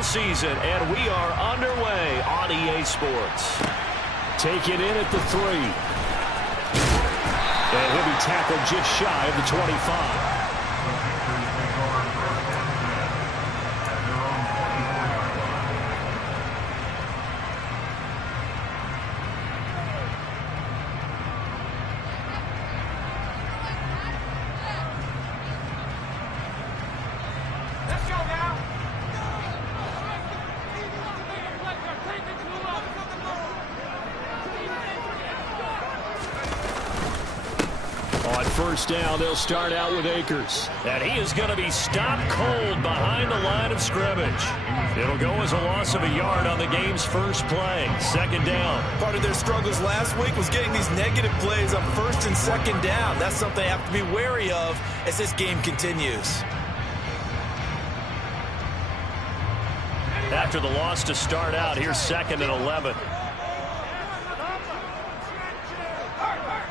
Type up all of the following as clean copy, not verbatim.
NFL season, and we are underway on EA Sports. Take it in at the 3. And he'll be tackled just shy of the 25. First down, they'll start out with Akers. And he is going to be stopped cold behind the line of scrimmage. It'll go as a loss of a yard on the game's first play. Second down. Part of their struggles last week was getting these negative plays on first and second down. That's something they have to be wary of as this game continues. After the loss to start out, here's 2nd and 11.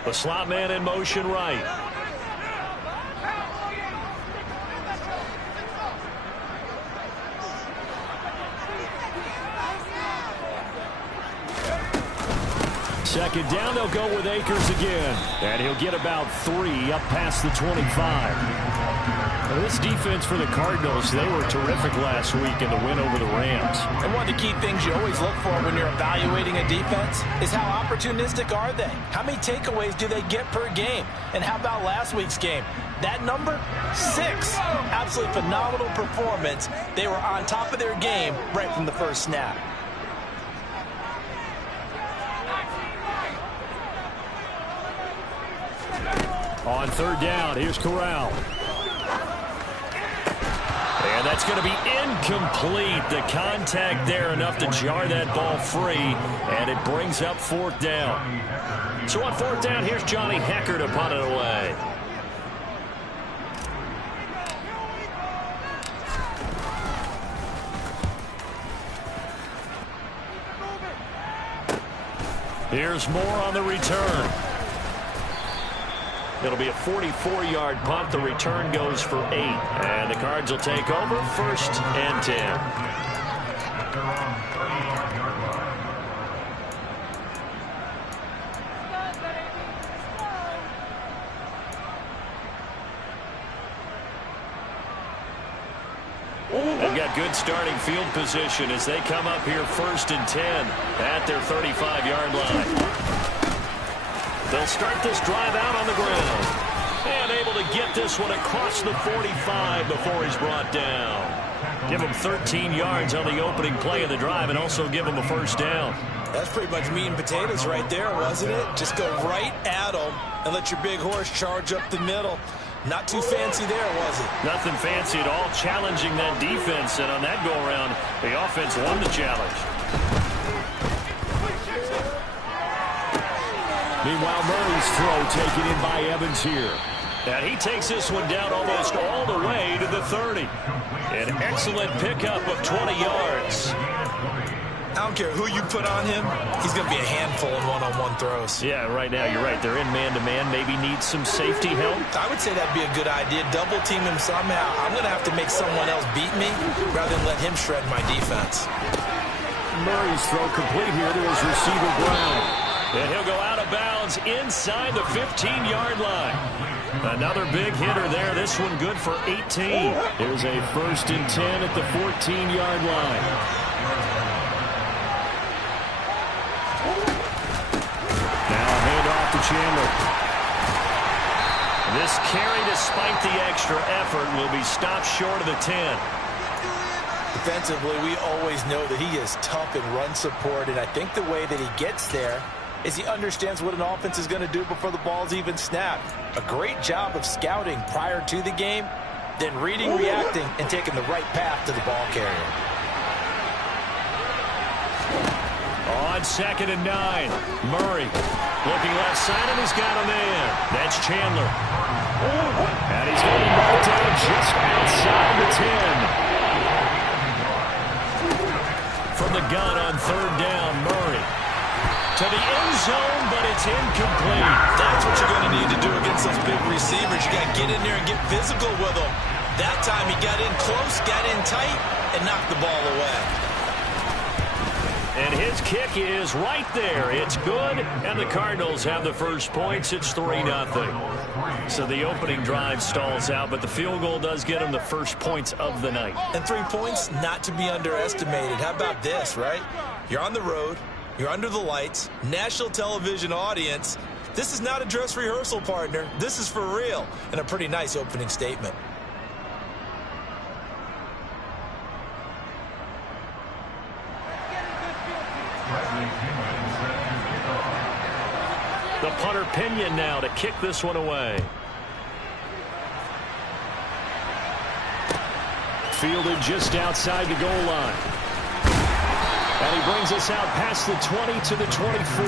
The slot man in motion right. Second down, they'll go with Akers again. And he'll get about 3 up past the 25. Now, this defense for the Cardinals, they were terrific last week in the win over the Rams. And one of the key things you always look for when you're evaluating a defense is how opportunistic are they? How many takeaways do they get per game? And how about last week's game? That number, 6. Absolutely phenomenal performance. They were on top of their game right from the first snap. On third down, here's Corral. And that's going to be incomplete. The contact there enough to jar that ball free, and it brings up 4th down. So on 4th down, here's Johnny Hekker to punt it away. Here's Moore on the return. It'll be a 44-yard punt. The return goes for 8. And the Cards will take over 1st and 10. They've got good starting field position as they come up here 1st and 10 at their 35-yard line. They'll start this drive out on the ground. And able to get this one across the 45 before he's brought down. Give him 13 yards on the opening play of the drive and also give him a 1st down. That's pretty much meat and potatoes right there, wasn't it? Just go right at them and let your big horse charge up the middle. Not too fancy there, was it? Nothing fancy at all, challenging that defense. And on that go-around, the offense won the challenge. Meanwhile, Murray's throw taken in by Evans here. And he takes this one down almost all the way to the 30. An excellent pickup of 20 yards. I don't care who you put on him, he's going to be a handful in one-on-one throws. Yeah, right now you're right. They're in man-to-man. Maybe needs some safety help. I would say that'd be a good idea. Double team him somehow. I'm going to have to make someone else beat me rather than let him shred my defense. Murray's throw complete here to his receiver, Brown. And he'll go out of bounds inside the 15-yard line. Another big hitter there. This one good for 18. Here's a 1st and 10 at the 14-yard line. Now a handoff to Chandler. This carry, despite the extra effort, will be stopped short of the 10. Defensively, we always know that he is tough in run support, and I think the way that he gets there is he understands what an offense is going to do before the ball's even snapped. A great job of scouting prior to the game, then reading, reacting, and taking the right path to the ball carrier. On 2nd and 9, Murray looking left side, and he's got a man. That's Chandler. And he's going to be brought down just outside the 10. From the gun on 3rd down, Murray to the end zone, but it's incomplete. That's what you're going to need to do against those big receivers. You got to get in there and get physical with them. That time he got in close, got in tight, and knocked the ball away. And his kick is right there. It's good, and the Cardinals have the first points. It's 3-0. So the opening drive stalls out, but the field goal does get them the first points of the night. And 3 points, not to be underestimated. How about this, right? You're on the road. You're under the lights. National television audience. This is not a dress rehearsal, partner. This is for real. And a pretty nice opening statement. The punter Pinion now to kick this one away. Fielded just outside the goal line. And he brings us out past the 20 to the 24.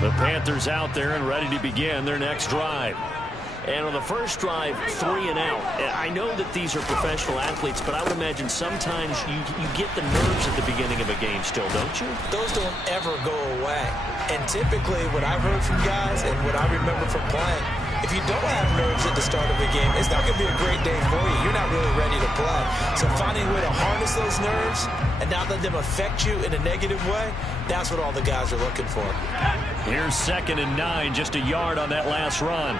The Panthers out there and ready to begin their next drive. And on the first drive, 3 and out. I know that these are professional athletes, but I would imagine sometimes you get the nerves at the beginning of a game still, don't you? Those don't ever go away. And typically what I've heard from guys and what I remember from playing, if you don't have nerves at the start of a game, it's not going to be a great day for you. You're not really ready to play. So finding a way to harness those nerves and not let them affect you in a negative way, that's what all the guys are looking for. Here's 2nd and 9, just a yard on that last run.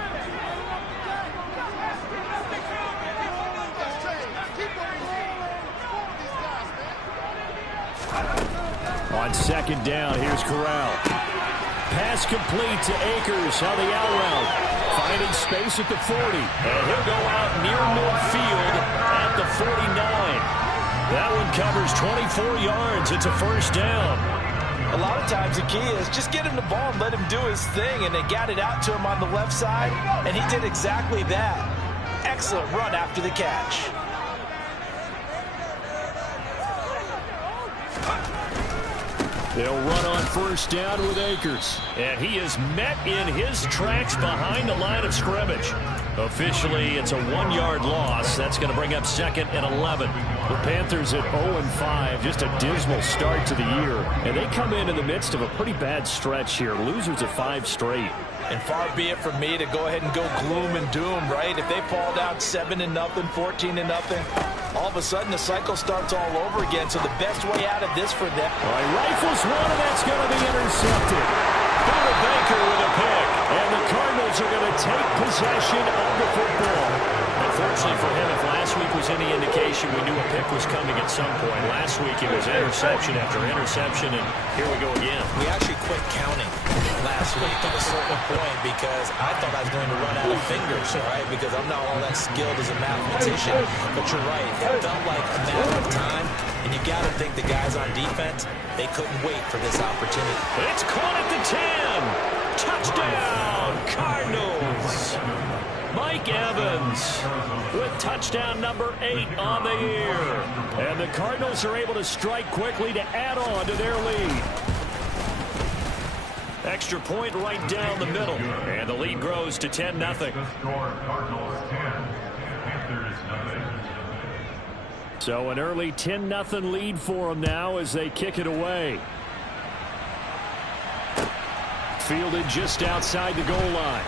On 2nd down, here's Corral. Pass complete to Akers on the out route. Finding space at the 40. And he'll go out near midfield at the 49. That one covers 24 yards. It's a first down. A lot of times the key is just get him the ball and let him do his thing, and they got it out to him on the left side, and he did exactly that. Excellent run after the catch. They'll run on first down with Akers. And he is met in his tracks behind the line of scrimmage. Officially, it's a 1-yard loss. That's going to bring up 2nd and 11. The Panthers at 0-5, just a dismal start to the year. And they come in the midst of a pretty bad stretch here. Losers of 5 straight. And far be it from me to go ahead and go gloom and doom, right? If they fall down 7-0, 14-0, all of a sudden the cycle starts all over again. So the best way out of this for them. He rifles one, and that's going to be intercepted. Buda Baker with a pick. And the Cardinals are going to take possession of the football. Unfortunately for him, if last week was any indication, we knew a pick was coming at some point. Last week it was interception after interception, and here we go again. We actually quit counting last week at a certain point because I thought I was going to run out of fingers, right? Because I'm not all that skilled as a mathematician. But you're right. It felt like a matter of time, and you got to think the guys on defense, they couldn't wait for this opportunity. It's caught at the 10. Touchdown, Cardinals. Mike Evans with touchdown number 8 on the year. And the Cardinals are able to strike quickly to add on to their lead. Extra point right down the middle. And the lead grows to 10-0. So an early 10-0 lead for them now as they kick it away. Fielded just outside the goal line.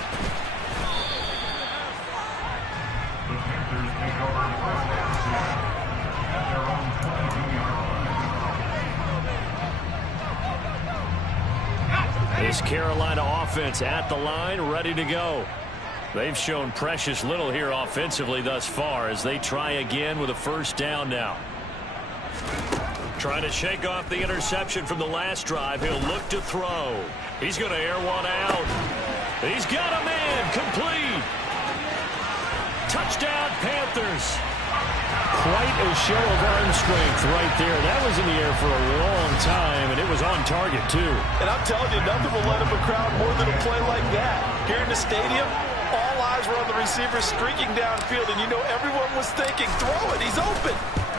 This Carolina offense at the line, ready to go. They've shown precious little here offensively thus far as they try again with a first down now. Trying to shake off the interception from the last drive. He'll look to throw. He's going to air one out. He's got a man. Complete. Touchdown, Panthers. Quite a show of arm strength right there. That was in the air for a long time, and it was on target, too. And I'm telling you, nothing will let up a crowd more than a play like that. Here in the stadium, all eyes were on the receiver streaking downfield, and you know everyone was thinking, throw it, he's open.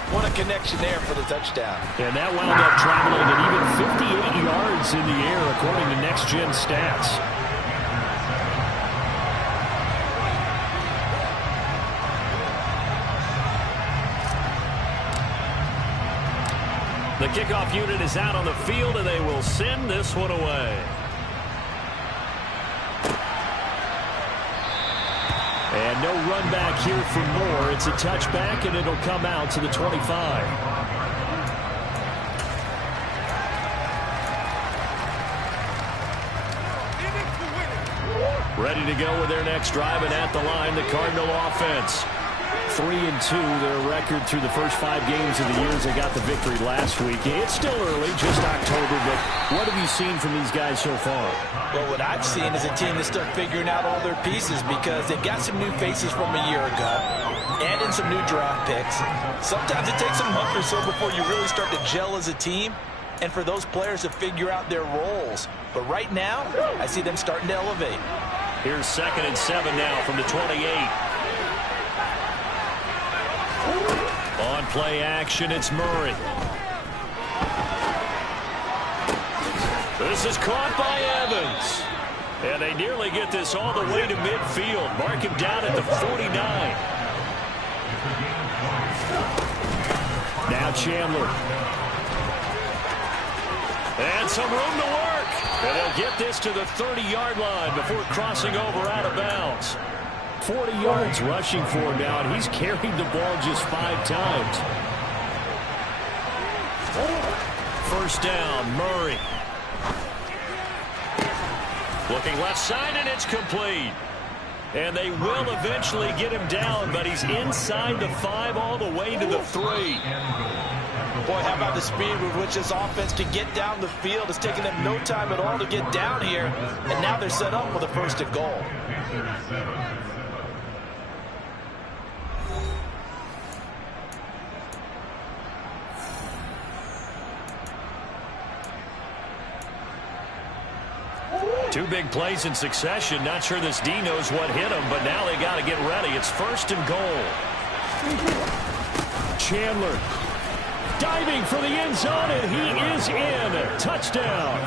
What a connection there for the touchdown. And that wound up traveling at even 58 yards in the air, according to Next Gen Stats. The kickoff unit is out on the field, and they will send this one away. And no run back here for Moore. It's a touchback, and it'll come out to the 25. Ready to go with their next drive, and at the line, the Cardinal offense. 3-2, their record through the first 5 games of the year as they got the victory last week. It's still early, just October, but what have you seen from these guys so far? Well, what I've seen is a team that's still figuring out all their pieces because they've got some new faces from a year ago and in some new draft picks. Sometimes it takes a month or so before you really start to gel as a team and for those players to figure out their roles. But right now, I see them starting to elevate. Here's 2nd and 7 now from the 28. On play action, it's Murray. This is caught by Evans. And they nearly get this all the way to midfield. Mark him down at the 49. Now Chandler. And some room to work. And they'll get this to the 30-yard line before crossing over out of bounds. 40 yards rushing for him now, and he's carried the ball just 5 times. First down, Murray. Looking left side, and it's complete. And they will eventually get him down, but he's inside the 5 all the way to the 3. Boy, how about the speed with which this offense can get down the field? It's taken them no time at all to get down here, and now they're set up for the 1st and goal. Two big plays in succession. Not sure this D knows what hit him, but now they got to get ready. It's 1st and goal. Chandler diving for the end zone, and he is in. Touchdown.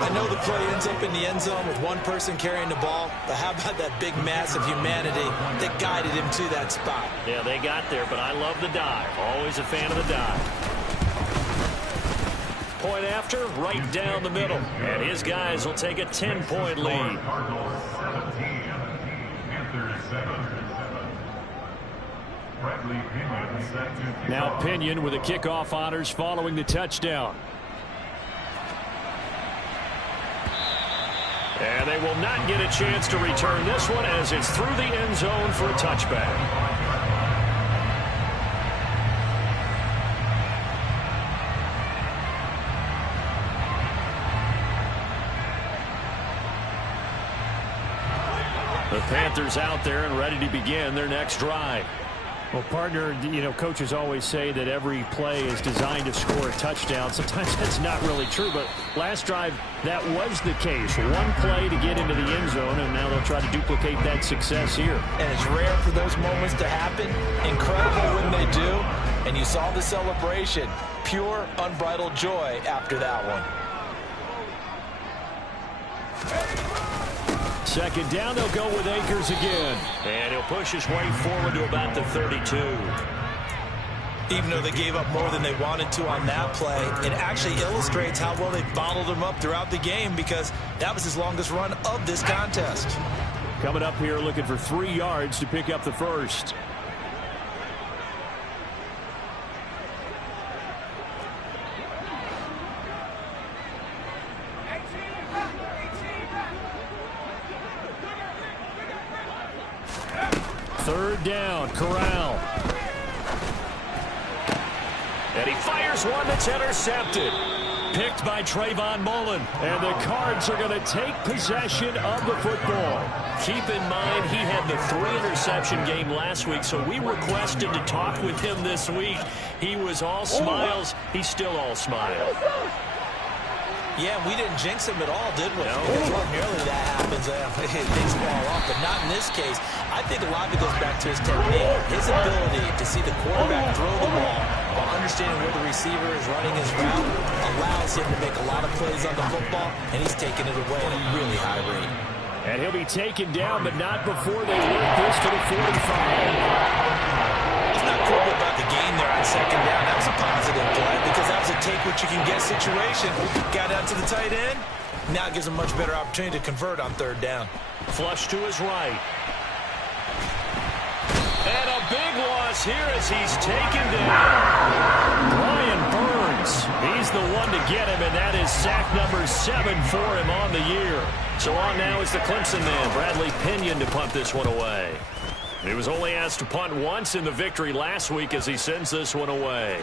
I know the play ends up in the end zone with one person carrying the ball, but how about that big mass of humanity that guided him to that spot? Yeah, they got there, but I love the dive. Always a fan of the dive. Point after, right down the middle. And his guys will take a 10-point lead. Now Pinion with the kickoff honors following the touchdown. And they will not get a chance to return this one as it's through the end zone for a touchback. The Panthers out there and ready to begin their next drive. Well, partner, you know, coaches always say that every play is designed to score a touchdown. Sometimes that's not really true, but last drive, that was the case. One play to get into the end zone, and now they'll try to duplicate that success here. And it's rare for those moments to happen. Incredible when they do. And you saw the celebration. Pure, unbridled joy after that one. 2nd down, they'll go with Akers again. And he'll push his way forward to about the 32. Even though they gave up more than they wanted to on that play, it actually illustrates how well they bottled him up throughout the game because that was his longest run of this contest. Coming up here looking for 3 yards to pick up the first. Third down, Corral. And he fires one that's intercepted. Picked by Trayvon Mullen. And the Cards are going to take possession of the football. Keep in mind, he had the 3-interception game last week, so we requested to talk with him this week. He was all smiles. He's still all smiles. Yeah, we didn't jinx him at all, did we? No. Because ordinarily that happens. Things fall off, but not in this case. I think a lot of it goes back to his technique, his ability to see the quarterback throw the ball while understanding where the receiver is running his route allows him to make a lot of plays on the football, and he's taking it away at a really high rate. And he'll be taken down, but not before they work this to the 45. It's not critical about the game there on 2nd down. That was a positive play because that was a take what you can get situation. Got out to the tight end. Now gives him much better opportunity to convert on third down. Flush to his right. And a big loss here as he's taken down. Brian Burns, he's the one to get him, and that is sack number 7 for him on the year. So on now is the Clemson man, Bradley Pinion, to punt this one away. He was only asked to punt once in the victory last week as he sends this one away.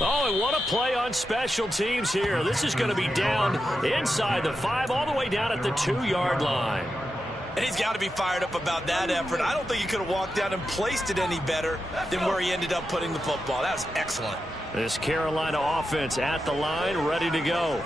Oh, and what a play on special teams here. This is going to be down inside the 5, all the way down at the 2-yard line. And he's got to be fired up about that effort. I don't think he could have walked out and placed it any better than where he ended up putting the football. That was excellent. This Carolina offense at the line, ready to go.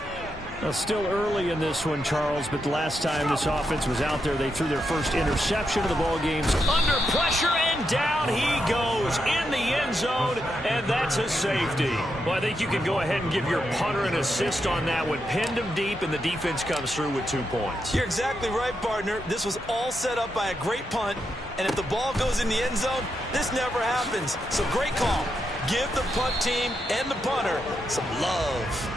Well, still early in this one, Charles, but the last time this offense was out there, they threw their first interception of the ball games. Under pressure, and down he goes in the end zone, and that's a safety. Well, I think you can go ahead and give your punter an assist on that one. Pinned him deep, and the defense comes through with 2 points. You're exactly right, partner. This was all set up by a great punt, and if the ball goes in the end zone, this never happens. So great call. Give the punt team and the punter some love.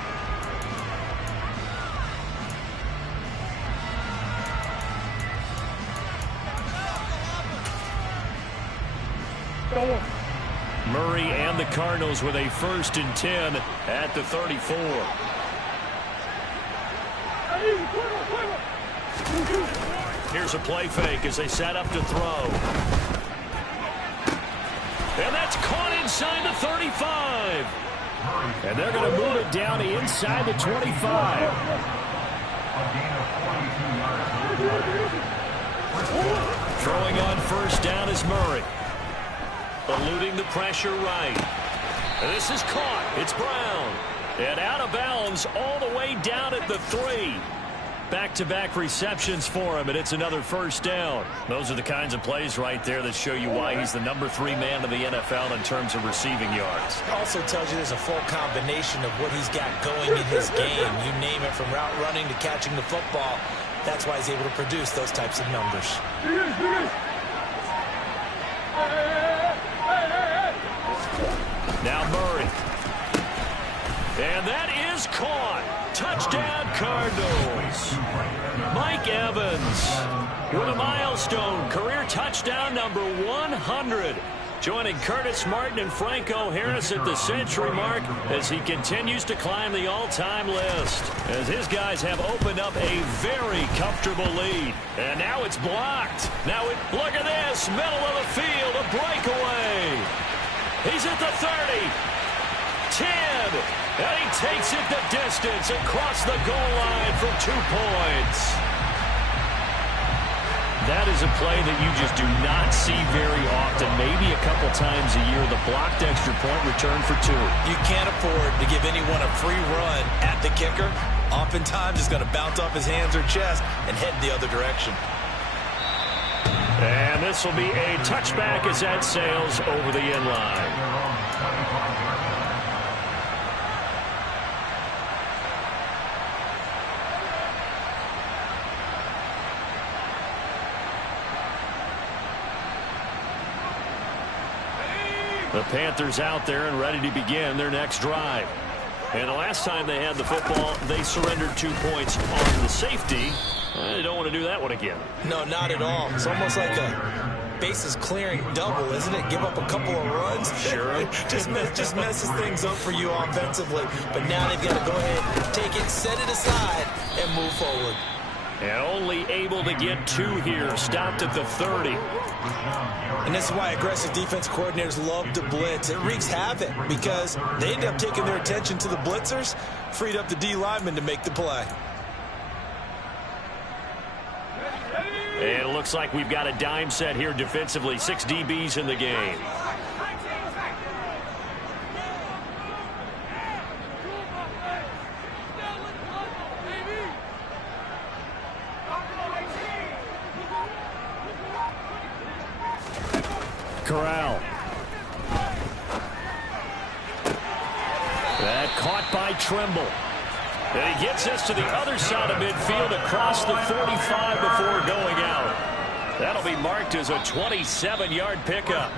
Murray and the Cardinals with a 1st and 10 at the 34. Here's a play fake as they set up to throw. And that's caught inside the 35. And they're going to move it down inside the 25. Throwing on 1st down is Murray. Eluding the pressure right. And this is caught. It's Brown. And out of bounds all the way down at the 3. Back-to-back receptions for him, and it's another 1st down. Those are the kinds of plays right there that show you why he's the number 3 man of the NFL in terms of receiving yards. Also tells you there's a full combination of what he's got going in his game. You name it, from route running to catching the football. That's why he's able to produce those types of numbers. Now Murray. And that is caught. Touchdown, Cardinals. Mike Evans with a milestone. Career touchdown number 100. Joining Curtis Martin and Franco Harris at the century mark as he continues to climb the all-time list. As his guys have opened up a very comfortable lead. And now it's blocked. Now look at this. Middle of the field, a breakaway. He's at the 30. 10. And he takes it the distance across the goal line for 2 points. That is a play that you just do not see very often. Maybe a couple times a year, the blocked extra point return for 2. You can't afford to give anyone a free run at the kicker. Oftentimes, it's going to bounce off his hands or chest and head the other direction. And this will be a touchback as that sails over the end line. The Panthers out there and ready to begin their next drive. And the last time they had the football, they surrendered 2 points on the safety. They don't want to do that one again. No, not at all. It's almost like a bases clearing double, isn't it? Give up a couple of runs. Sure. just messes things up for you offensively. But now they've got to go ahead, take it, set it aside, and move forward. And only able to get 2 here. Stopped at the 30. And this is why aggressive defense coordinators love to blitz. It wreaks havoc because they end up taking their attention to the blitzers, freed up the D lineman to make the play. And it looks like we've got a dime set here defensively. 6 DBs in the game. Corral. That caught by Trimble. And he gets us to the other side of midfield across the 45 before going out. That'll be marked as a 27-yard pickup.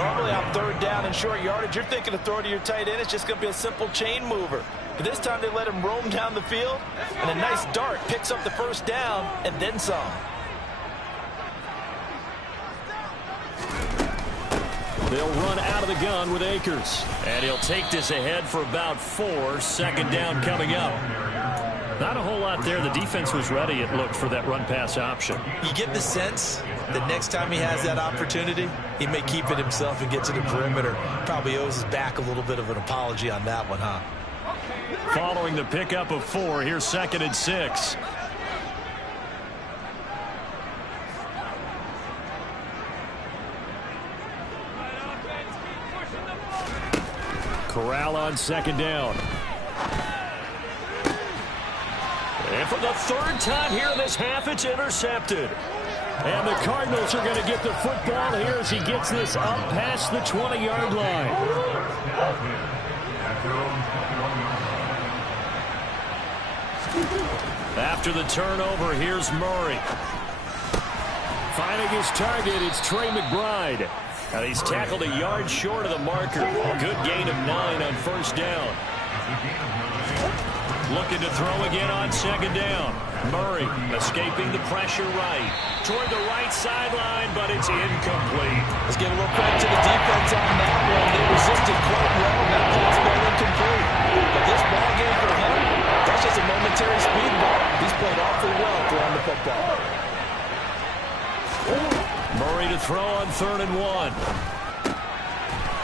Normally on third down and short yardage, you're thinking of throwing to your tight end. It's just going to be a simple chain mover. But this time they let him roam down the field, and a nice dart picks up the first down and then some. They'll run out of the gun with Akers. And he'll take this ahead for about 4. Second down coming up. Not a whole lot there. The defense was ready, it looked, for that run-pass option. You get the sense that next time he has that opportunity, he may keep it himself and get to the perimeter. Probably owes his back a little bit of an apology on that one, huh? Following the pickup of 4, here's 2nd and 6. Corral on 2nd down. And for the third time here in this half, it's intercepted. And the Cardinals are going to get the football here as he gets this up past the 20-yard line. After the turnover, here's Murray. Finding his target, it's Trey McBride. And he's tackled a yard short of the marker. A good gain of 9 on first down. Looking to throw again on 2nd down. Murray escaping the pressure right. Toward the right sideline, but it's incomplete. Let's give a little credit to the defense on that one. They resisted quite well. That pass ball incomplete. But this ball game for him, that's just a momentary speed ball. He's played awfully well throwing the football. Murray to throw on 3rd and 1.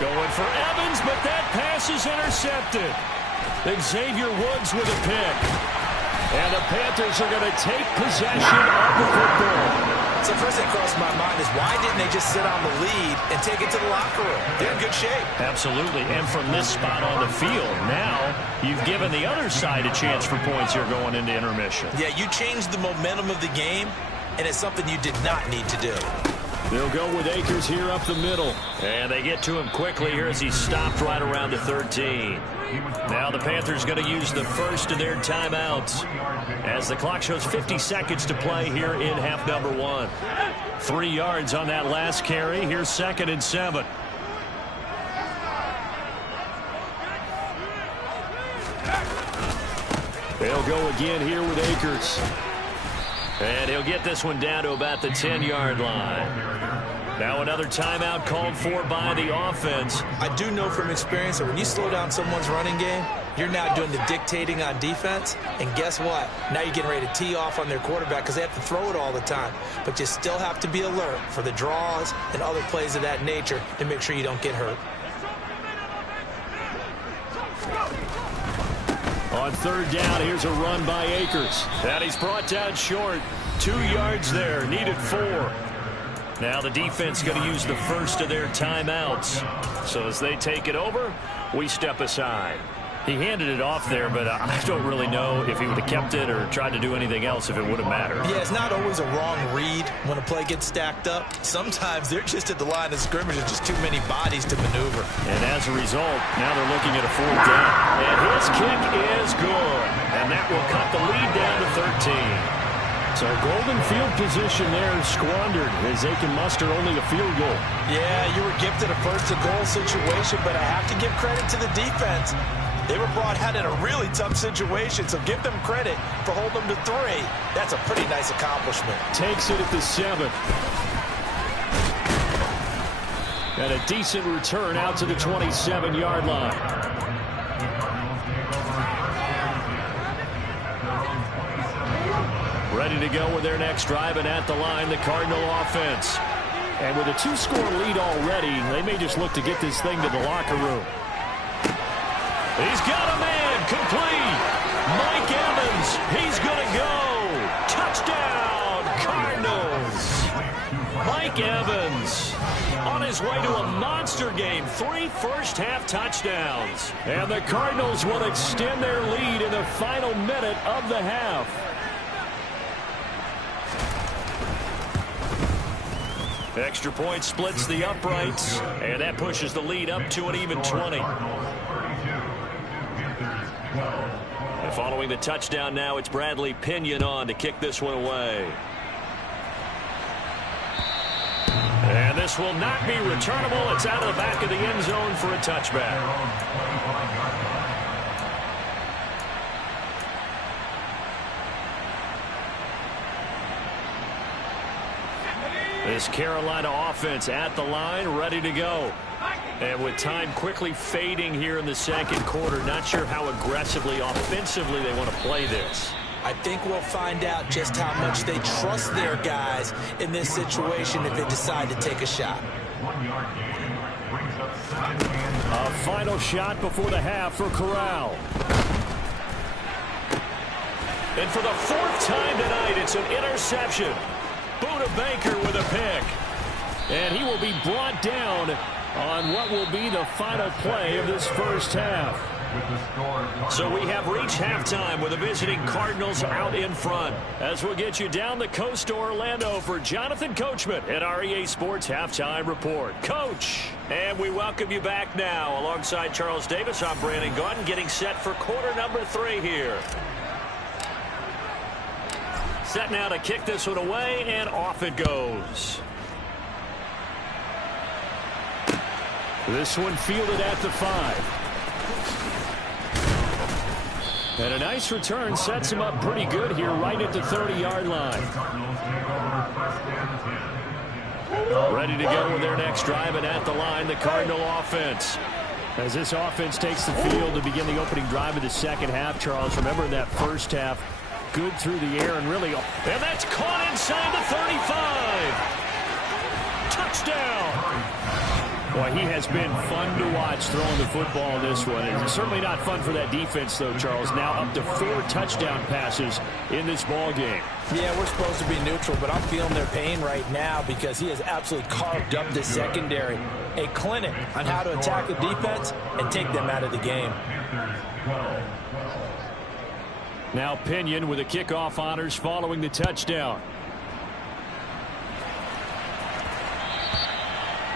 Going for Evans, but that pass is intercepted. Xavier Woods with a pick. And the Panthers are going to take possession of the football. So first thing crossed my mind is why didn't they just sit on the lead and take it to the locker room? They're in good shape. Absolutely. And from this spot on the field, now you've given the other side a chance for points here going into intermission. Yeah, you changed the momentum of the game, and it's something you did not need to do. They'll go with Akers here up the middle. And they get to him quickly here as he stopped right around the 13. Now the Panthers going to use the first of their timeouts as the clock shows 50 seconds to play here in half number 1. 3 yards on that last carry. Here's 2nd and 7. They'll go again here with Akers. And he'll get this one down to about the 10-yard line. Now another timeout called for by the offense. I do know from experience that when you slow down someone's running game, you're now doing the dictating on defense. And guess what? Now you're getting ready to tee off on their quarterback because they have to throw it all the time. But you still have to be alert for the draws and other plays of that nature to make sure you don't get hurt. On 3rd down, here's a run by Akers. And he's brought down short. 2 yards there. Needed 4. Now the defense going to use the first of their timeouts. So as they take it over, we step aside. He handed it off there, but I don't really know if he would have kept it or tried to do anything else if it would have mattered. Yeah, it's not always a wrong read when a play gets stacked up. Sometimes they're just at the line of scrimmage. There's just too many bodies to maneuver. And as a result, now they're looking at a 4th down. And his kick is good. And that will cut the lead down to 13. So golden field position there squandered as they can muster only a field goal. Yeah, you were gifted a first-and-goal situation, but I have to give credit to the defense. They were brought out in a really tough situation, so give them credit for holding them to 3. That's a pretty nice accomplishment. Takes it at the 7. And a decent return out to the 27-yard line. Ready to go with their next drive, and at the line, the Cardinal offense. And with a 2-score lead already, they may just look to get this thing to the locker room. He's got a man, complete. Mike Evans, he's going to go. Touchdown, Cardinals. Mike Evans on his way to a monster game. 3 first-half touchdowns. And the Cardinals will extend their lead in the final minute of the half. Extra point splits the uprights, and that pushes the lead up to an even 20. And following the touchdown now, it's Bradley Pinion on to kick this one away. And This will not be returnable. It's out of the back of the end zone for a touchback. This Carolina offense at the line, ready to go. And with time quickly fading here in the second quarter, not sure how aggressively, offensively they want to play this. I think we'll find out just how much they trust their guys in this situation if they decide to take a shot. A final shot before the half for Corral. And for the fourth time tonight, it's an interception. Buda Baker with a pick. And he will be brought down on what will be the final play of this first half. So we have reached halftime with the visiting Cardinals out in front. As we'll get you down the coast to Orlando for Jonathan Coachman at our EA Sports Halftime Report. Coach, and we welcome you back now. Alongside Charles Davis, I'm Brandon Gaudin, getting set for quarter number 3 here. Set now to kick this one away, and off it goes. This one fielded at the 5. And a nice return sets him up pretty good here right at the 30-yard line. Ready to go with their next drive, and at the line, the Cardinal offense. As this offense takes the field to begin the opening drive of the second half, Charles, remember in that first half, good through the air and really... And that's caught inside the 35. Touchdown. Boy, he has been fun to watch throwing the football in this one. It's certainly not fun for that defense, though, Charles. Now up to 4 touchdown passes in this ball game. Yeah, we're supposed to be neutral, but I'm feeling their pain right now because he has absolutely carved up the secondary. A clinic on how to attack the defense and take them out of the game. Now Pinion with the kickoff honors following the touchdown.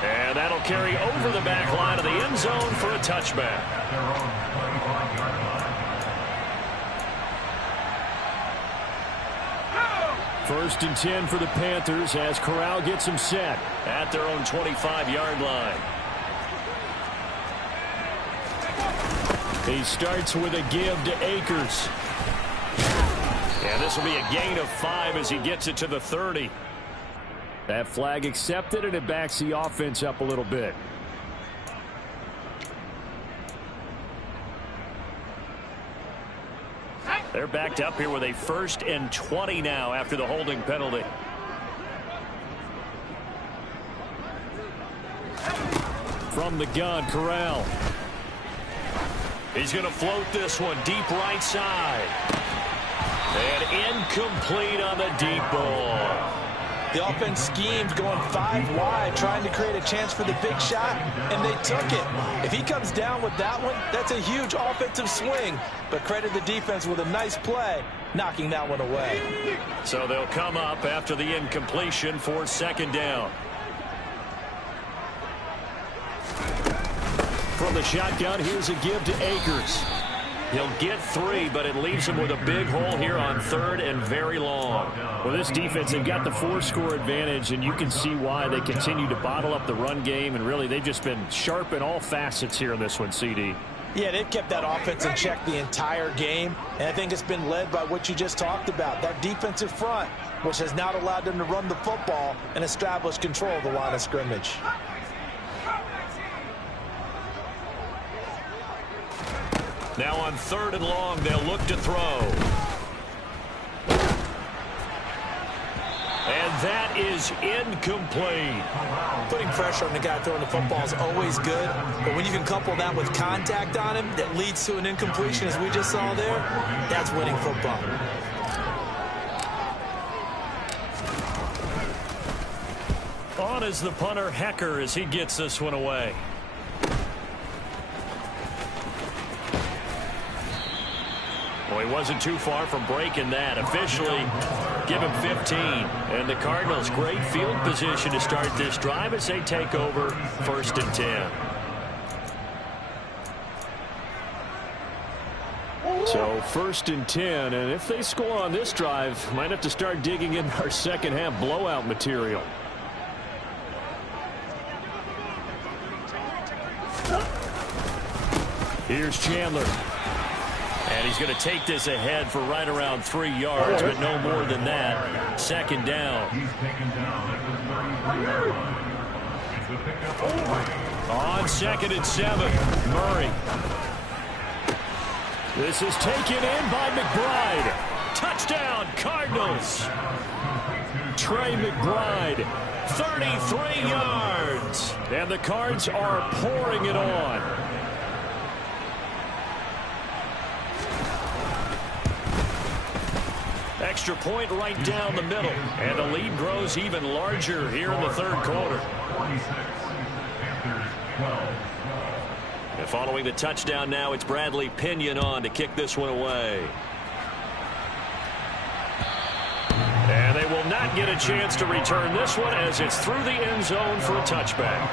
And that'll carry over the back line of the end zone for a touchback. First and 10 for the Panthers as Corral gets them set at their own 25-yard line. He starts with a give to Akers. And this will be a gain of 5 as he gets it to the 30. That flag accepted, and it backs the offense up a little bit. They're backed up here with a 1st and 20 now after the holding penalty. From the gun, Corral. He's going to float this one deep right side. And incomplete on the deep ball. The offense schemed going 5 wide, trying to create a chance for the big shot, and they took it. If he comes down with that one, that's a huge offensive swing. But credit the defense with a nice play, knocking that one away. So they'll come up after the incompletion for 2nd down. From the shotgun, here's a give to Akers. He'll get 3, but it leaves him with a big hole here on 3rd and very long. Well, this defense, they've got the 4-score advantage, and you can see why they continue to bottle up the run game, and really they've just been sharp in all facets here in this one, CD. Yeah, they've kept that offense in check the entire game, and I think it's been led by what you just talked about, that defensive front, which has not allowed them to run the football and establish control of the line of scrimmage. Now on 3rd and long, they'll look to throw. And that is incomplete. Putting pressure on the guy throwing the football is always good, but when you can couple that with contact on him that leads to an incompletion, as we just saw there, that's winning football. On is the punter, Hecker, as he gets this one away. Well, he wasn't too far from breaking that. Officially, give him 15. And the Cardinals, great field position to start this drive as they take over 1st and 10. So 1st and 10, and if they score on this drive, might have to start digging in our second half blowout material. Here's Chandler. And he's going to take this ahead for right around 3 yards, but no more than that. Second down. On 2nd and 7, Murray. This is taken in by McBride. Touchdown, Cardinals. Trey McBride, 33 yards. And the Cards are pouring it on. Extra point right down the middle. And the lead grows even larger here in the third quarter. And following the touchdown now, it's Bradley Pinion on to kick this one away. And they will not get a chance to return this one as it's through the end zone for a touchback.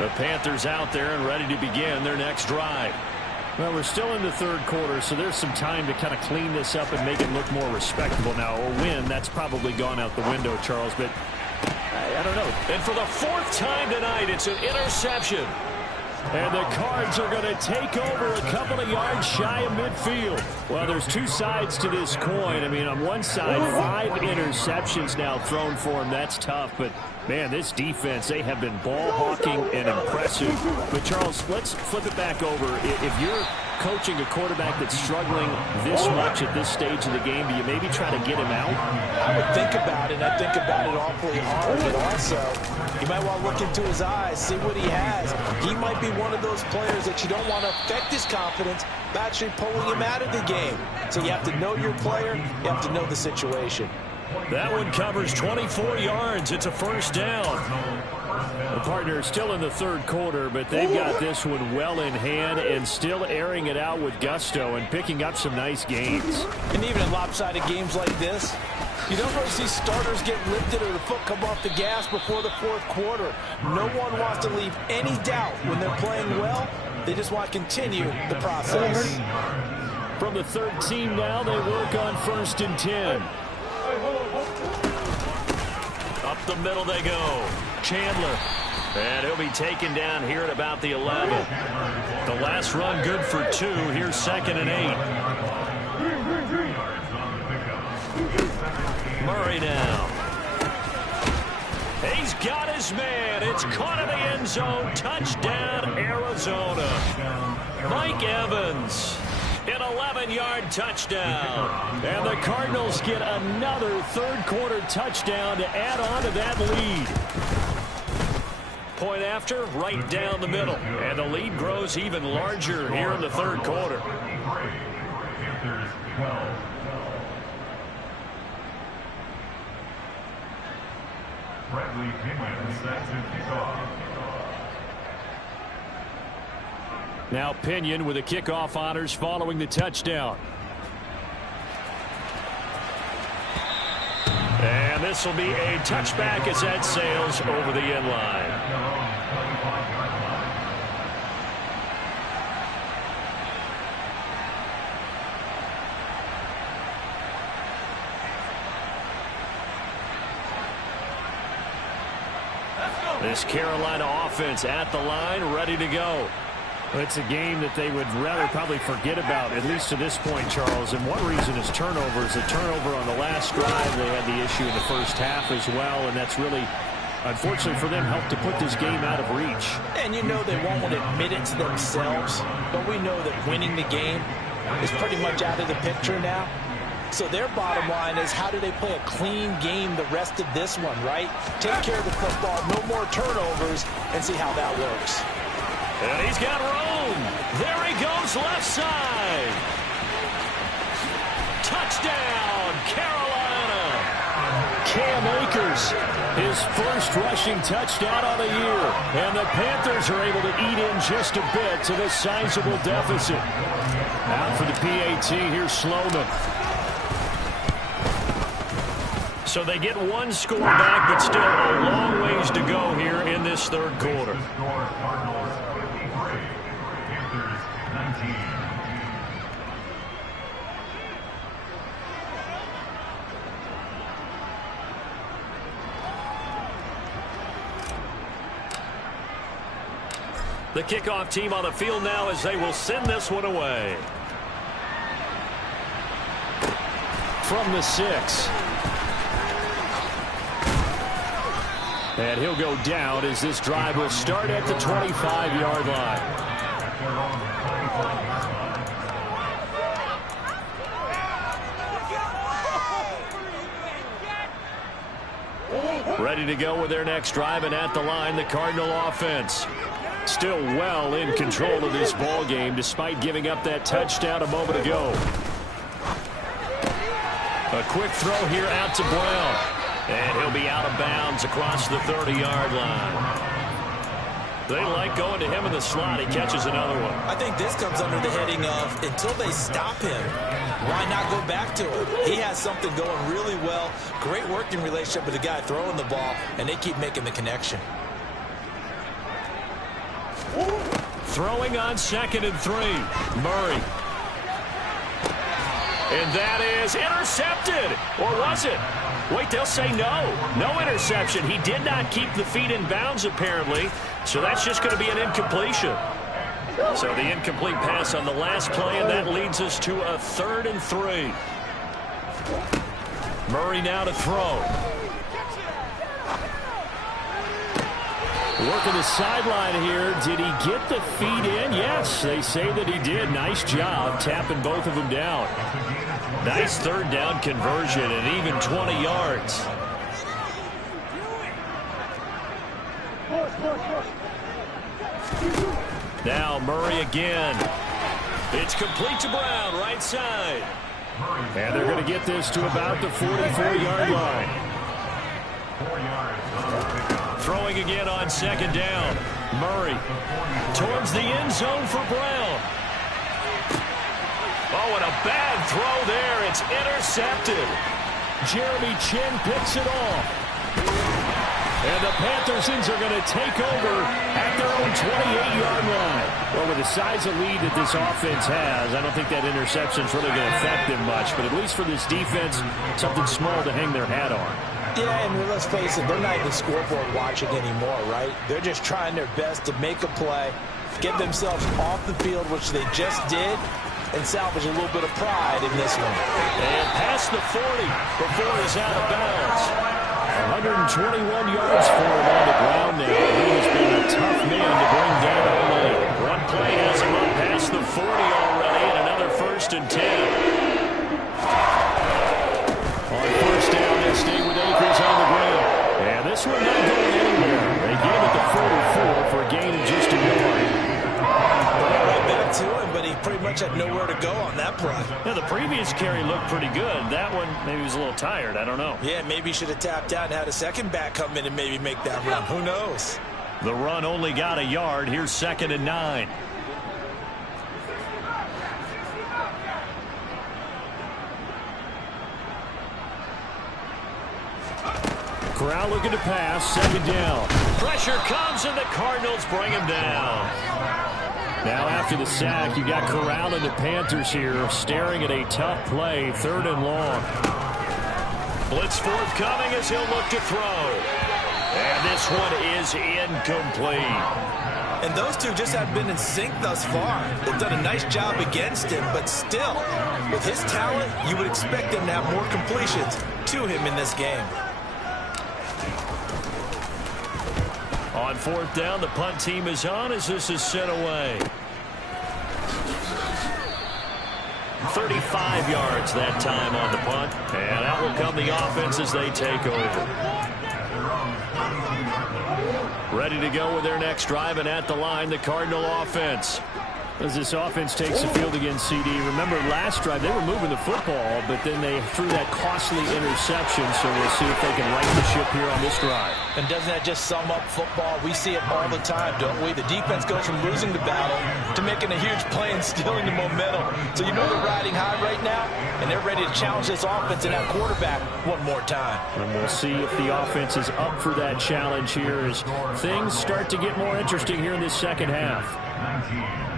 The Panthers out there and ready to begin their next drive. Well, we're still in the third quarter, so there's some time to kind of clean this up and make it look more respectable now. A win, that's probably gone out the window, Charles, but I don't know. And for the 4th time tonight, it's an interception. And the Cards are going to take over a couple of yards shy of midfield. Well, there's two sides to this coin. I mean, on one side, 5 interceptions now thrown for him. That's tough. But, man, this defense, they have been ball hawking and impressive. But, Charles, let's flip it back over. If you're coaching a quarterback that's struggling this much at this stage of the game, do you maybe try to get him out? I would think about it. I think about it awfully hard. But also, you might want to look into his eyes, see what he has. He might be one of those players that you don't want to affect his confidence by actually pulling him out of the game. So you have to know your player. You have to know the situation. That one covers 24 yards. It's a first down. The partner still in the third quarter, but they've got this one well in hand and still airing it out with gusto and picking up some nice gains. And even in lopsided games like this, you don't really see starters get lifted or the foot come off the gas before the fourth quarter. No one wants to leave any doubt when they're playing well. They just want to continue the process. From the 13 now, they work on 1st and 10. Up the middle they go. Chandler. And he'll be taken down here at about the 11. The last run good for 2. Here's 2nd and 8. Murray now. He's got his man. It's caught in the end zone. Touchdown, Arizona. Mike Evans. An 11-yard touchdown. And the Cardinals get another third-quarter touchdown to add on to that lead. Point after, right down the middle. And the lead grows even larger here in the third quarter. Bradley Pinion sets to kick off. Now Pinion with the kickoff honors following the touchdown. And this will be a touchback as that sails over the end line. This Carolina offense at the line, ready to go. It's a game that they would rather probably forget about, at least to this point, Charles. And one reason is turnovers. A turnover on the last drive. They had the issue in the first half as well, and that's really, unfortunately for them, helped to put this game out of reach. And you know they won't admit it to themselves, but we know that winning the game is pretty much out of the picture now. So their bottom line is, how do they play a clean game the rest of this one, right? Take care of the football, no more turnovers, and see how that works. And he's got room. There he goes, left side. Touchdown, Carolina. Cam Akers, his first rushing touchdown of the year. And the Panthers are able to eat in just a bit to this sizable deficit. Out for the PAT, here's Sloman. So they get one score back, but still a long ways to go here in this third quarter. The kickoff team on the field now as they will send this one away. From the 6. And he'll go down as this drive will start at the 25-yard line. Ready to go with their next drive, and at the line, the Cardinal offense. Still well in control of this ball game despite giving up that touchdown a moment ago. A quick throw here out to Brown. And he'll be out of bounds across the 30-yard line. They like going to him in the slot. He catches another one. I think this comes under the heading of until they stop him, why not go back to him? He has something going really well. Great working relationship with the guy throwing the ball, and they keep making the connection. Throwing on 2nd and 3. Murray. And that is intercepted. Or was it? Wait, they'll say no. No interception. He did not keep the feet in bounds, apparently. So that's just going to be an incompletion. So the incomplete pass on the last play, and that leads us to a 3rd and 3. Murray now to throw. Working the sideline here. Did he get the feet in? Yes, they say that he did. Nice job tapping both of them down. Nice 3rd down conversion and even 20 yards. Now Murray again. It's complete to Brown, right side. And they're going to get this to about the 44-yard line. 4 yards. Throwing again on 2nd down. Murray towards the end zone for Brown. Oh, and a bad throw there. It's intercepted. Jeremy Chinn picks it off. And the Panthersons are going to take over at their own 28-yard line. Well, with the size of lead that this offense has, I don't think that interception is really going to affect them much. But at least for this defense, something small to hang their hat on. Yeah, and let's face it, they're not even scoreboard watching anymore, right? They're just trying their best to make a play, get themselves off the field, which they just did, and salvage a little bit of pride in this one. And past the 40 before he's out of bounds. 121 yards for him on the ground now. He has been a tough man to bring down all night. One play has him up past the 40 already, and another 1st and 10. On 1st down, they stay with Akers on the ground. And this one not going anywhere. They get him at the 44 for a gain of just a yard. Right back to him, but he pretty much had nowhere to go on that play. Yeah, the previous carry looked pretty good. That one, maybe he was a little tired. I don't know. Yeah, maybe he should have tapped out and had a second back come in and maybe make that run. Who knows? The run only got a yard. Here's 2nd and 9. Corral looking to pass. 2nd down. Pressure comes, and the Cardinals bring him down. Now after the sack, you got Corral and the Panthers here staring at a tough play, 3rd and long. Blitz forthcoming as he'll look to throw. And this one is incomplete. And those two just have been in sync thus far. They've done a nice job against him, but still, with his talent, you would expect them to have more completions to him in this game. On 4th down, the punt team is on as this is sent away. 35 yards that time on the punt. And out will come the offense as they take over. Ready to go with their next drive, and at the line, the Cardinal offense. As this offense takes the field against CD, remember last drive they were moving the football, but then they threw that costly interception, so we'll see if they can right the ship here on this drive. And doesn't that just sum up football? We see it all the time, don't we? The defense goes from losing the battle to making a huge play and stealing the momentum. So you know they're riding high right now, and they're ready to challenge this offense and that quarterback one more time. And we'll see if the offense is up for that challenge here as things start to get more interesting here in this second half. 19.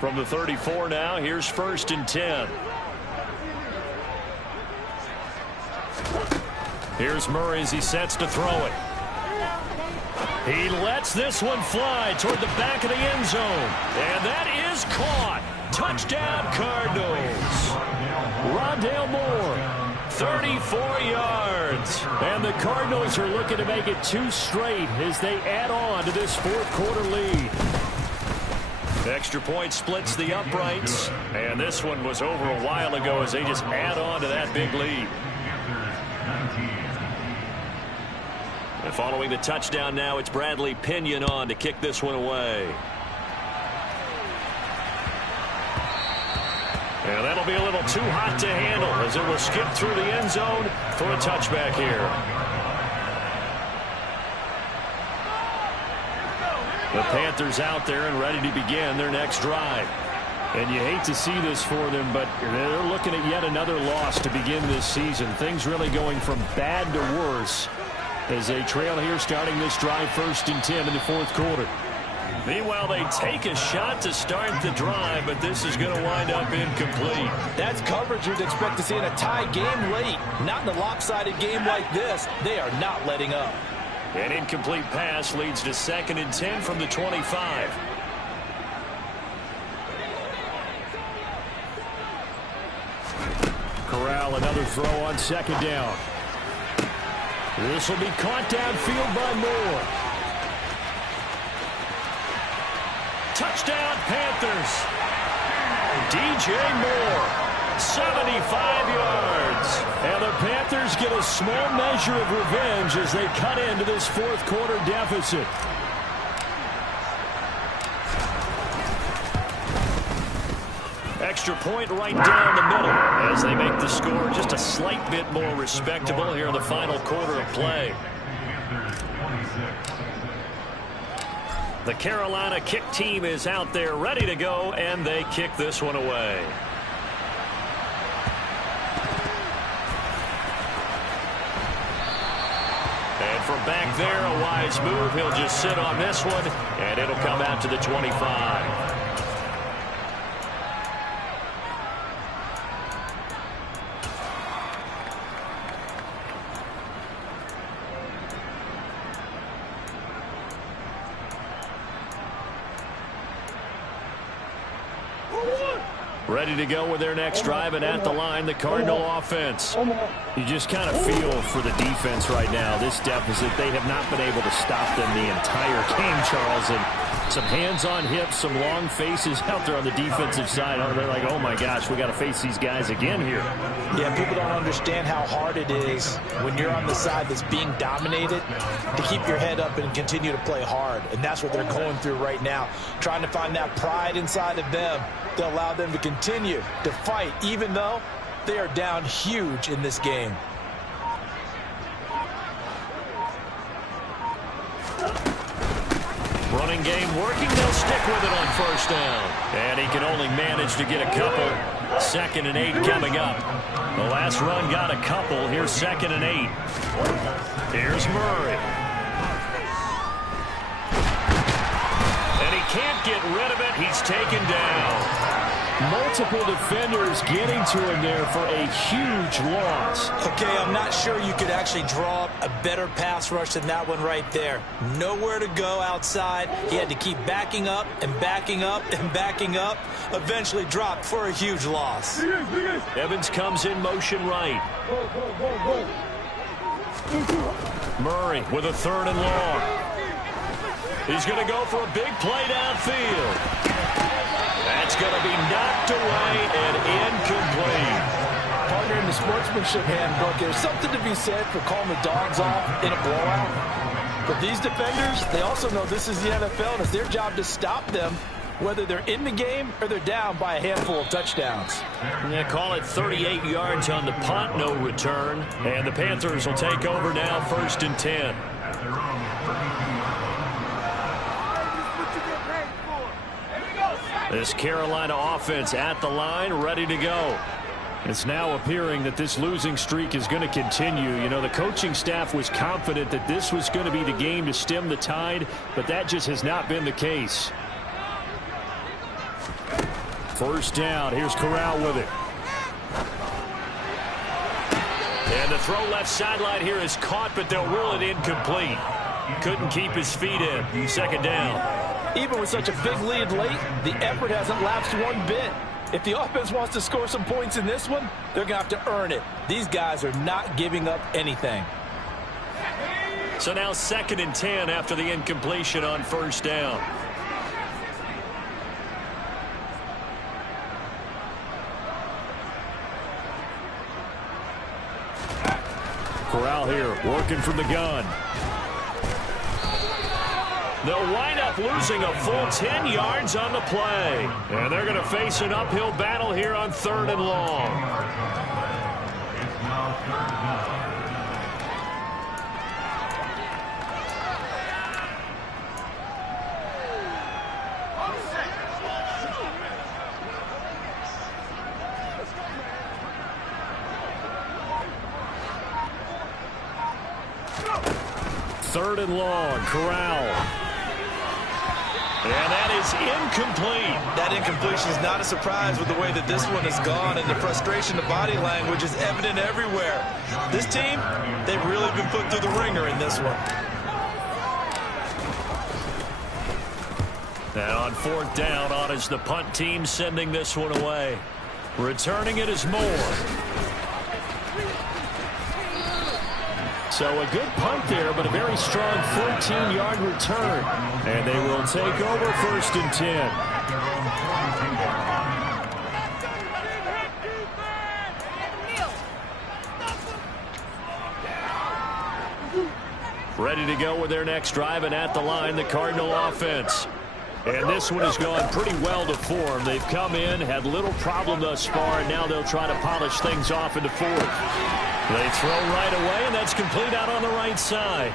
From the 34 now, here's 1st and 10. Here's Murray as he sets to throw it. He lets this one fly toward the back of the end zone. And that is caught. Touchdown, Cardinals. Rondale Moore, 34 yards. And the Cardinals are looking to make it 2 straight as they add on to this 4th quarter lead. Extra point splits the uprights. And this one was over a while ago as they just add on to that big lead. And following the touchdown now, it's Bradley Pinion on to kick this one away. And that'll be a little too hot to handle as it will skip through the end zone for a touchback here. The Panthers out there and ready to begin their next drive. And you hate to see this for them, but they're looking at yet another loss to begin this season. Things really going from bad to worse as they trail here starting this drive 1st and 10 in the 4th quarter. Meanwhile, they take a shot to start the drive, but this is going to wind up incomplete. That's coverage you'd expect to see in a tie game late. Not in a lopsided game like this. They are not letting up. An incomplete pass leads to 2nd and 10 from the 25. Corral, another throw on 2nd down. This will be caught downfield by Moore. Touchdown, Panthers. DJ Moore, 75 yards. And the Panthers get a small measure of revenge as they cut into this 4th quarter deficit. Extra point right down the middle as they make the score just a slight bit more respectable here in the final quarter of play. The Carolina kick team is out there ready to go, and they kick this one away. And from back there, a wise move. He'll just sit on this one, and it'll come out to the 25. Ready to go with their next drive, and at the line, the Cardinal offense. You just kind of feel for the defense right now. This deficit, they have not been able to stop them the entire game, Charles. And some hands on hips, some long faces out there on the defensive side. Oh, they're like, oh my gosh, we got to face these guys again here. Yeah, people don't understand how hard it is when you're on the side that's being dominated to keep your head up and continue to play hard. And that's what they're going through right now, trying to find that pride inside of them to allow them to continue to fight, even though they are down huge in this game. Running game working. They'll stick with it on 1st down. And he can only manage to get a couple. 2nd and 8 coming up. The last run got a couple. Here's 2nd and 8. Here's Murray. And he can't get rid of it. He's taken down. Multiple defenders getting to him there for a huge loss. Okay, I'm not sure you could actually draw up a better pass rush than that one right there. Nowhere to go outside. He had to keep backing up and backing up and backing up. Eventually dropped for a huge loss. Evans comes in motion right. Murray with a 3rd and long. He's going to go for a big play downfield. That's going to be knocked away and incomplete. Partner, in the sportsmanship handbook, there's something to be said for calling the dogs off in a blowout. But these defenders, they also know this is the NFL, and it's their job to stop them, whether they're in the game or they're down by a handful of touchdowns. Yeah, call it 38 yards on the punt, no return. And the Panthers will take over now, 1st and 10. This Carolina offense at the line, ready to go. It's now appearing that this losing streak is going to continue. You know, the coaching staff was confident that this was going to be the game to stem the tide, but that just has not been the case. First down. Here's Corral with it. And the throw left sideline here is caught, but they'll rule it incomplete. Couldn't keep his feet in. Second down. Even with such a big lead late, the effort hasn't lapsed one bit. If the offense wants to score some points in this one, they're going to have to earn it. These guys are not giving up anything. So now 2nd and 10 after the incompletion on first down. Corral here working from the gun. They'll wind up losing a full 10 yards on the play. And they're going to face an uphill battle here on 3rd and long. It's now 3rd down. Third and long. Corral. And that is incomplete. That incompletion is not a surprise with the way that this one has gone, and the frustration, the body language is evident everywhere. This team, they've really been put through the ringer in this one. And on 4th down, on is the punt team sending this one away. Returning it is Moore. So a good punt there, but a very strong 14-yard return. And they will take over 1st and 10. Ready to go with their next drive, and at the line, the Cardinal offense. And this one has gone pretty well to form. They've come in, had little problem thus far, and now they'll try to polish things off into 4th. They throw right away, and that's complete out on the right side.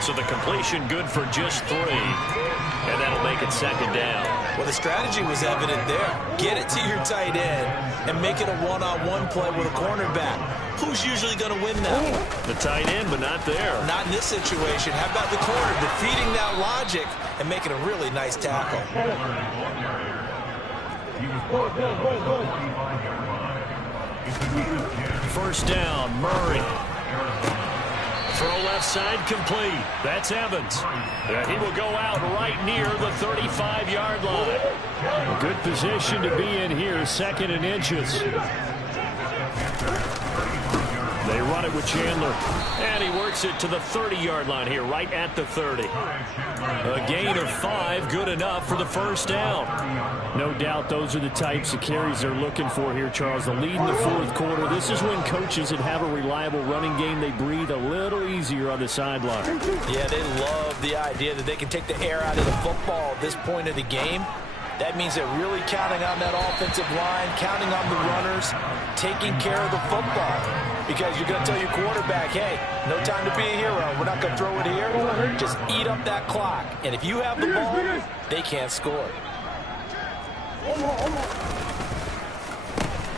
So the completion good for just 3. And that'll make it 2nd down. Well, the strategy was evident there. Get it to your tight end and make it a one-on-one play with a cornerback. Who's usually going to win that? The tight end, but not there. Not in this situation. How about the corner defeating that logic and making a really nice tackle? First down, Murray. Throw left side complete. That's Evans. And he will go out right near the 35-yard line. A good position to be in here, 2nd and inches. They run it with Chandler. And he works it to the 30-yard line here, right at the 30. A gain of 5, good enough for the first down. No doubt those are the types of carries they're looking for here, Charles. The lead in the 4th quarter. This is when coaches that have a reliable running game, they breathe a little easier on the sideline. Yeah, they love the idea that they can take the air out of the football at this point of the game. That means they're really counting on that offensive line, counting on the runners, taking care of the football. Because you're going to tell your quarterback, hey, no time to be a hero. We're not going to throw it here. Just eat up that clock. And if you have the ball, they can't score.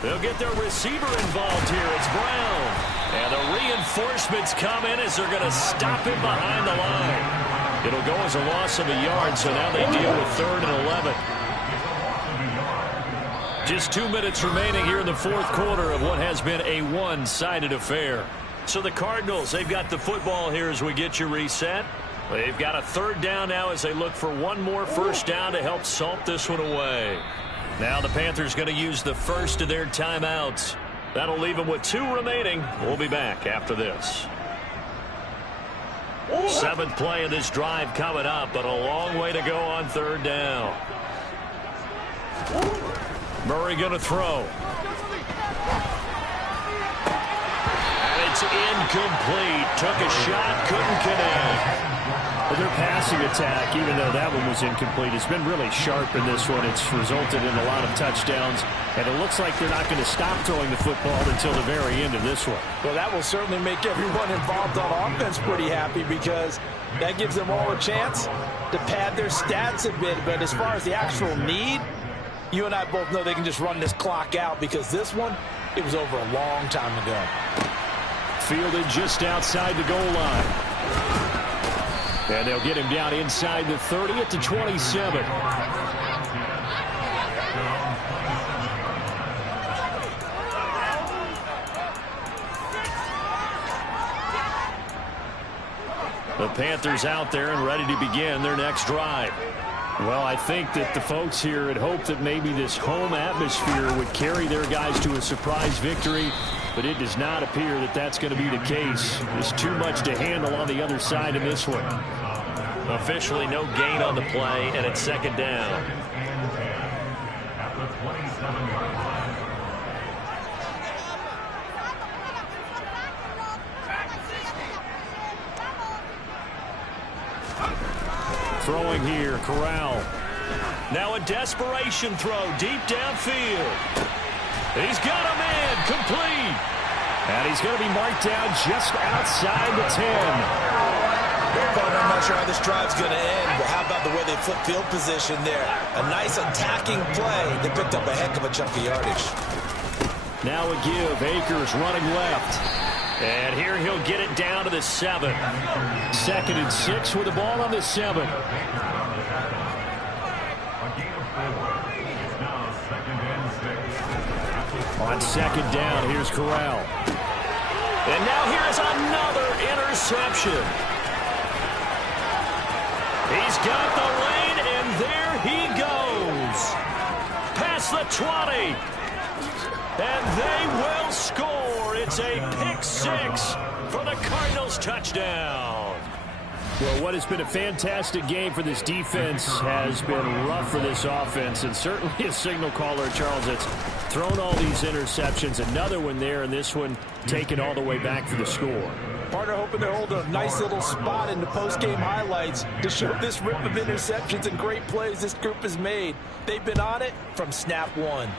They'll get their receiver involved here. It's Brown. And the reinforcements come in as they're going to stop him behind the line. It'll go as a loss of a yard, so now they deal with 3rd and 11. Just 2 minutes remaining here in the 4th quarter of what has been a one-sided affair. So the Cardinals, they've got the football here as we get you reset. They've got a 3rd down now as they look for one more first down to help salt this one away. Now the Panthers going to use the first of their timeouts. That'll leave them with 2 remaining. We'll be back after this. 7th play of this drive coming up, but a long way to go on 3rd down. Murray going to throw. And it's incomplete. Took a shot, couldn't connect. But their passing attack, even though that one was incomplete, has been really sharp in this one. It's resulted in a lot of touchdowns, and it looks like they're not going to stop throwing the football until the very end of this one. Well, that will certainly make everyone involved on offense pretty happy because that gives them all a chance to pad their stats a bit. But as far as the actual need, you and I both know they can just run this clock out because this one, it was over a long time ago. Fielded just outside the goal line. And they'll get him down inside the 30 at the 27. The Panthers out there and ready to begin their next drive. Well, I think that the folks here had hoped that maybe this home atmosphere would carry their guys to a surprise victory, but it does not appear that that's going to be the case. There's too much to handle on the other side of this one. Officially no gain on the play, and it's second down. At the 27-yard line. Throwing here, Corral. Now a desperation throw deep downfield. He's got a man complete. And he's going to be marked down just outside the 10. I'm not sure how this drive's going to end, but how about the way they flip field position there? A nice attacking play. They picked up a heck of a chunk of yardage. Now a give. Akers running left. And here he'll get it down to the 7. 2nd and 6 with the ball on the 7. A gain of 4. It's now 2nd and 6. On 2nd down, here's Corral. And now here's another interception. He's got the lane, and there he goes. Past the 20. And they will score. It's a pick 6 for the Cardinals touchdown. Well, what has been a fantastic game for this defense has been rough for this offense, and certainly a signal caller, Charles, that's thrown all these interceptions. Another one there, and this one taken all the way back for the score. Partner hoping to hold a nice little spot in the post-game highlights to show this rip of interceptions and great plays this group has made. They've been on it from snap 1.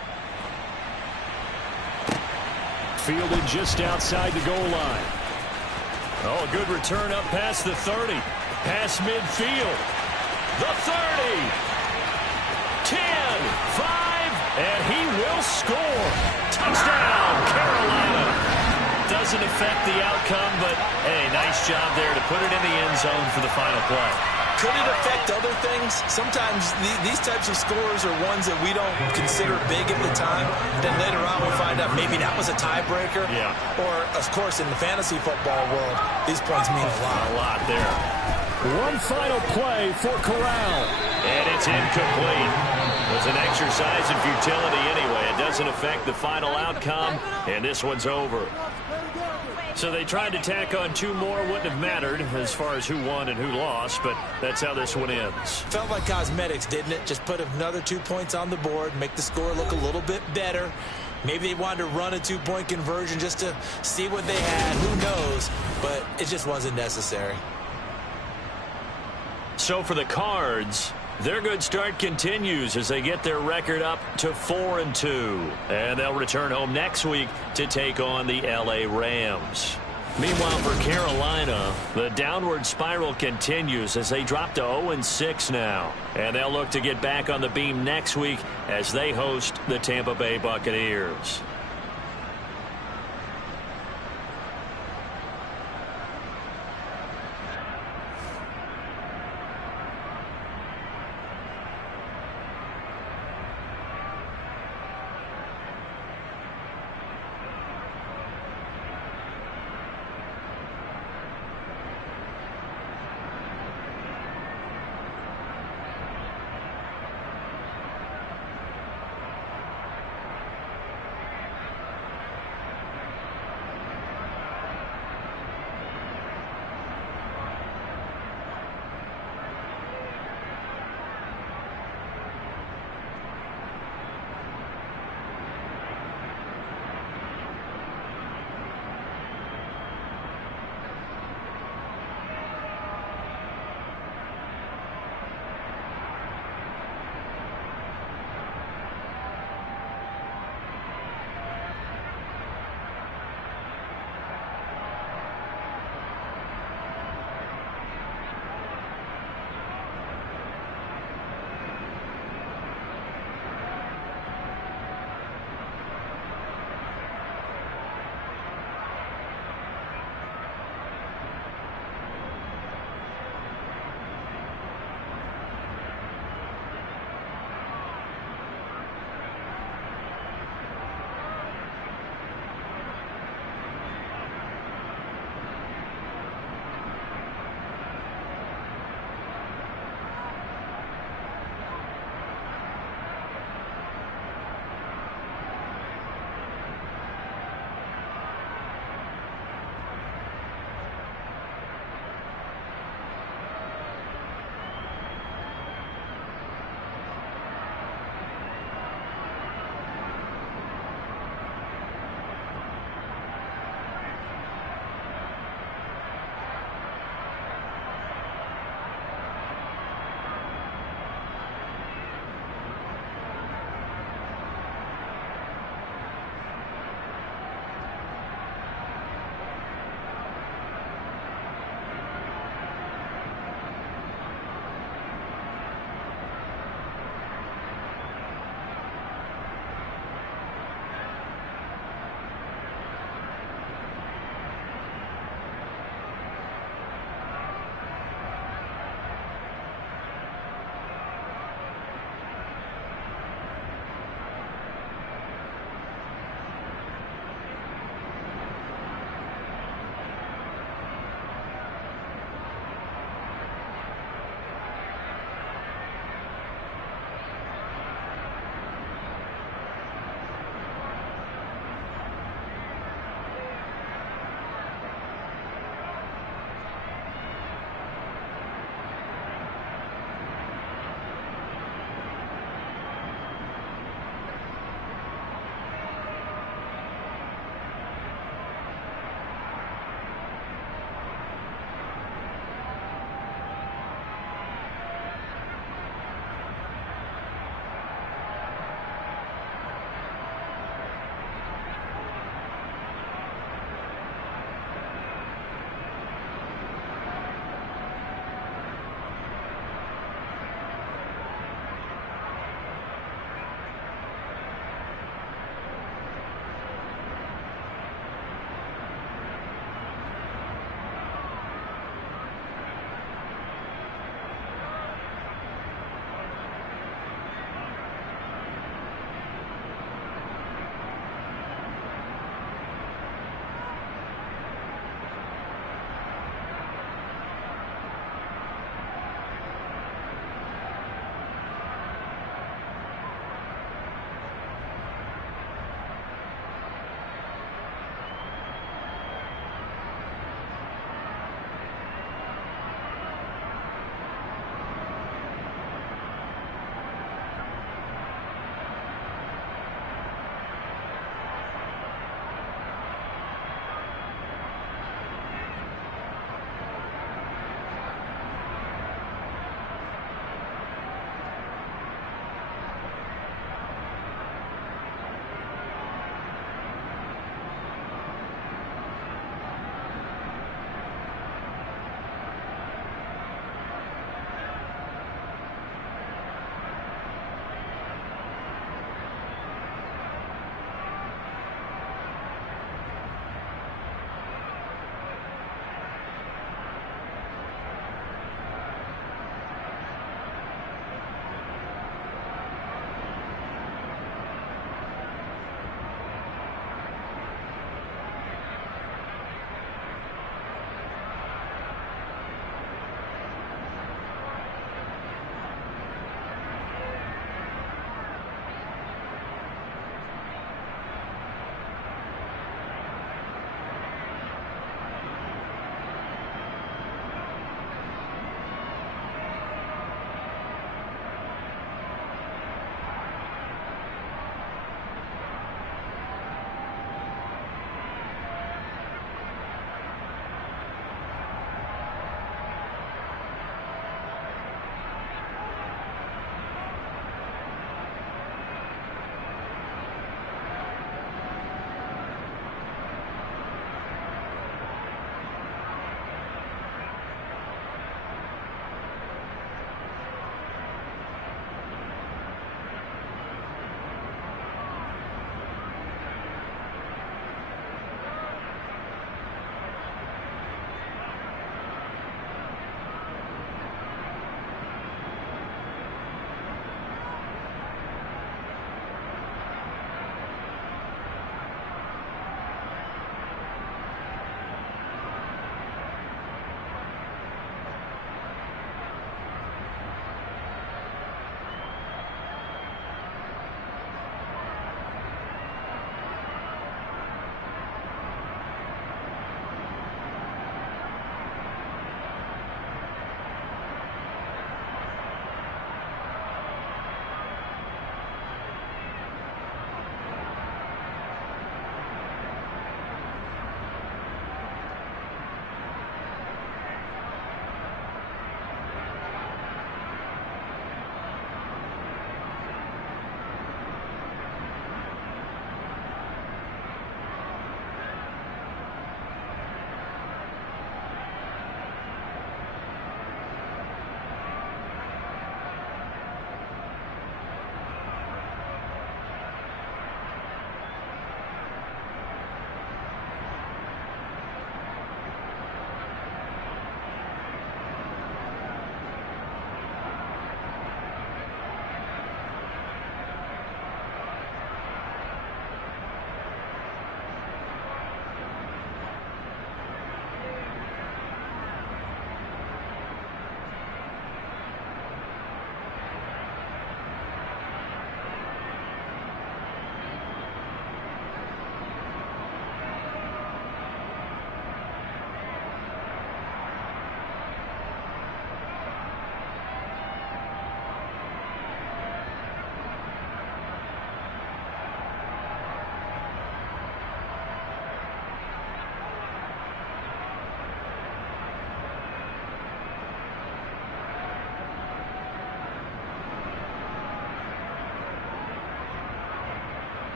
Fielded just outside the goal line. Oh, a good return up past the 30. Past midfield. The 30. 10, 5, and he will score. Touchdown, Carolina. Doesn't affect the outcome, but, hey, nice job there to put it in the end zone for the final play. Could it affect other things? Sometimes these types of scores are ones that we don't consider big at the time. Then later on we find out maybe that was a tiebreaker. Yeah. Or, of course, in the fantasy football world, these points mean a lot. A lot there. One final play for Corral. And it's incomplete. It was an exercise in futility anyway. It doesn't affect the final outcome, and this one's over. So they tried to tack on 2 more. Wouldn't have mattered as far as who won and who lost, but that's how this one ends. Felt like cosmetics, didn't it? Just put another 2 points on the board, make the score look a little bit better. Maybe they wanted to run a 2-point conversion just to see what they had. Who knows? But it just wasn't necessary. So for the Cards, their good start continues as they get their record up to 4-2. And they'll return home next week to take on the LA Rams. Meanwhile, for Carolina, the downward spiral continues as they drop to 0-6 now. And they'll look to get back on the beam next week as they host the Tampa Bay Buccaneers.